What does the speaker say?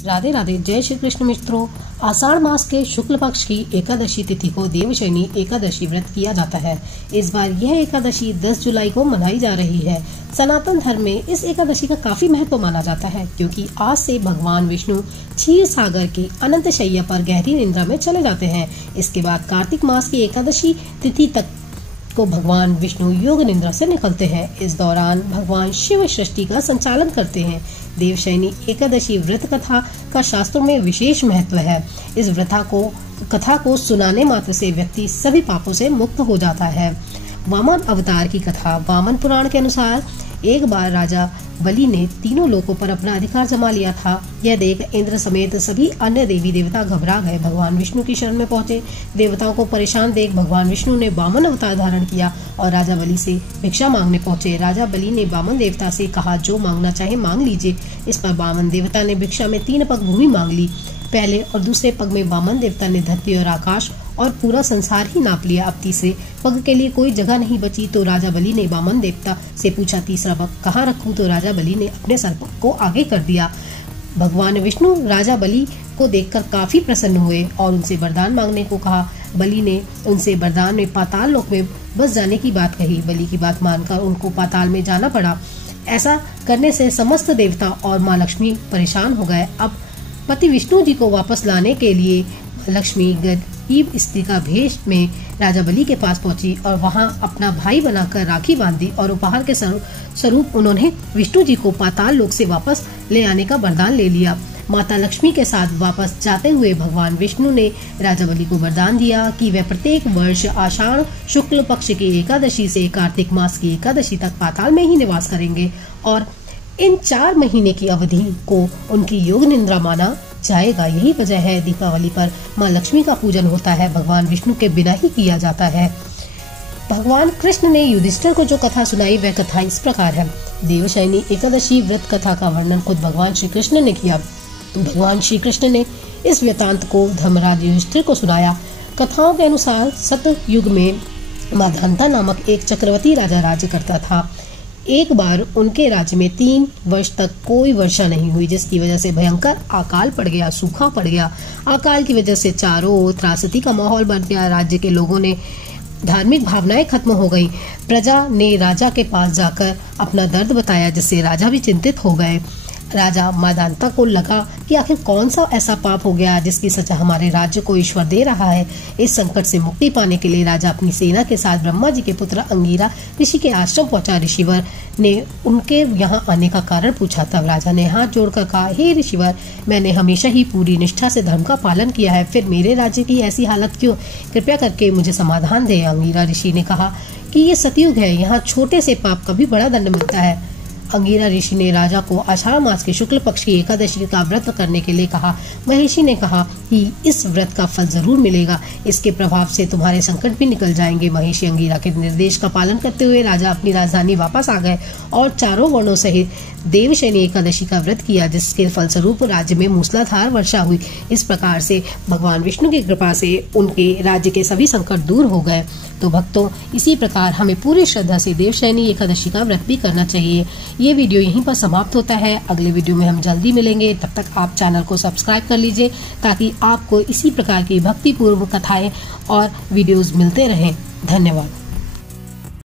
राधे राधे। जय श्री कृष्ण मित्रों। आषाढ़ मास के शुक्ल पक्ष की एकादशी तिथि को देवशयनी एकादशी व्रत किया जाता है। इस बार यह एकादशी 10 जुलाई को मनाई जा रही है। सनातन धर्म में इस एकादशी का काफी महत्व माना जाता है, क्योंकि आज से भगवान विष्णु क्षीर सागर की अनंत शैया पर गहरी निद्रा में चले जाते हैं। इसके बाद कार्तिक मास की एकादशी तिथि तक को भगवान विष्णु योग निद्रा से निकलते हैं। इस दौरान भगवान शिव सृष्टि का संचालन करते हैं। देवशयनी एकादशी व्रत कथा का शास्त्रों में विशेष महत्व है। इस कथा को सुनाने मात्र से व्यक्ति सभी पापों से मुक्त हो जाता है। वामन अवतार की कथा। वामन पुराण के अनुसार एक बार राजा बलि ने तीनों लोकों पर अपना अधिकार जमा लिया था। यह देख इंद्र समेत सभी अन्य देवी देवता घबरा गए, भगवान विष्णु की शरण में पहुंचे। देवताओं को परेशान देख भगवान विष्णु ने वामन अवतार धारण किया और राजा बलि से भिक्षा मांगने पहुंचे। राजा बलि ने वामन देवता से कहा, जो मांगना चाहे मांग लीजिए। इस पर वामन देवता ने भिक्षा में 3 पग भूमि मांग ली। पहले और दूसरे पग में वामन देवता ने धरती और आकाश और पूरा संसार ही नाप लिया। अब तीसरे पग के लिए कोई जगह नहीं बची, तो राजा बलि ने वामन देवता से पूछा, तीसरा पग कहाँ रखूं? तो राजा बलि ने अपने सर को आगे कर दिया। भगवान विष्णु राजा बलि को देखकर काफी प्रसन्न हुए और उनसे वरदान मांगने को कहा। बलि ने उनसे वरदान में पाताल लोक में बस जाने की बात कही। बलि की बात मानकर उनको पाताल में जाना पड़ा। ऐसा करने से समस्त देवता और माँ लक्ष्मी परेशान हो गए। अब पति विष्णु जी को वापस लाने के लिए लक्ष्मी गरीब स्त्री का भेष में राजा बलि के पास पहुंची और वहां अपना भाई बनाकर राखी बांधी और उपहार के स्वरूप उन्होंने विष्णु जी को पाताल लोक से वापस ले आने का वरदान ले लिया। माता लक्ष्मी के साथ वापस जाते हुए भगवान विष्णु ने राजा बलि को वरदान दिया कि वे प्रत्येक वर्ष आषाढ़ शुक्ल पक्ष की एकादशी से कार्तिक मास की एकादशी तक पाताल में ही निवास करेंगे और इन 4 महीने की अवधि को उनकी योग निद्रा माना जाएगा। यही वजह है दीपावली पर माँ लक्ष्मी का पूजन होता है, भगवान विष्णु के बिना ही किया जाता है। भगवान कृष्ण ने युधिष्ठिर को जो कथा सुनाई वह कथा इस प्रकार है। देवशयनी एकादशी व्रत कथा का वर्णन खुद भगवान श्री कृष्ण ने किया। भगवान श्री कृष्ण ने इस वृतांत को धर्मराज युधिष्ठिर को सुनाया। कथाओं के अनुसार सतयुग में माधांता नामक एक चक्रवर्ती राजा राज्य करता था। एक बार उनके राज्य में 3 वर्ष तक कोई वर्षा नहीं हुई, जिसकी वजह से भयंकर अकाल पड़ गया, सूखा पड़ गया। अकाल की वजह से चारों ओर त्रासदी का माहौल बन गया। राज्य के लोगों ने धार्मिक भावनाएं खत्म हो गईं। प्रजा ने राजा के पास जाकर अपना दर्द बताया, जिससे राजा भी चिंतित हो गए। राजा मादांता को लगा कि आखिर कौन सा ऐसा पाप हो गया जिसकी सजा हमारे राज्य को ईश्वर दे रहा है। इस संकट से मुक्ति पाने के लिए राजा अपनी सेना के साथ ब्रह्मा जी के पुत्र अंगिरा ऋषि के आश्रम पहुंचा। ऋषिवर ने उनके यहाँ आने का कारण पूछा। तब राजा ने हाथ जोड़कर कहा, हे ऋषिवर, मैंने हमेशा ही पूरी निष्ठा से धर्म का पालन किया है, फिर मेरे राज्य की ऐसी हालत क्यों? कृपया करके मुझे समाधान दे। अंगिरा ऋषि ने कहा कि ये सतयुग है, यहाँ छोटे से पाप का भी बड़ा दंड मिलता है। अंगिरा ऋषि ने राजा को आषाढ़ मास के शुक्ल पक्ष की एकादशी का व्रत करने के लिए कहा। महिषी ने कहा कि इस व्रत का फल जरूर मिलेगा, इसके प्रभाव से तुम्हारे संकट भी निकल जाएंगे। महिषी अंगिरा के निर्देश का पालन करते हुए राजा अपनी राजधानी वापस आ गए और चारों वर्णों सहित देवशयनी एकादशी का व्रत किया, जिसके फलस्वरूप राज्य में मूसलाधार वर्षा हुई। इस प्रकार से भगवान विष्णु की कृपा से उनके राज्य के सभी संकट दूर हो गए। तो भक्तों, इसी प्रकार हमें पूरी श्रद्धा से देवशयनी एकादशी का व्रत भी करना चाहिए। ये वीडियो यहीं पर समाप्त होता है। अगले वीडियो में हम जल्दी मिलेंगे। तब तक आप चैनल को सब्सक्राइब कर लीजिए, ताकि आपको इसी प्रकार की भक्तिपूर्व कथाएं और वीडियोस मिलते रहें। धन्यवाद।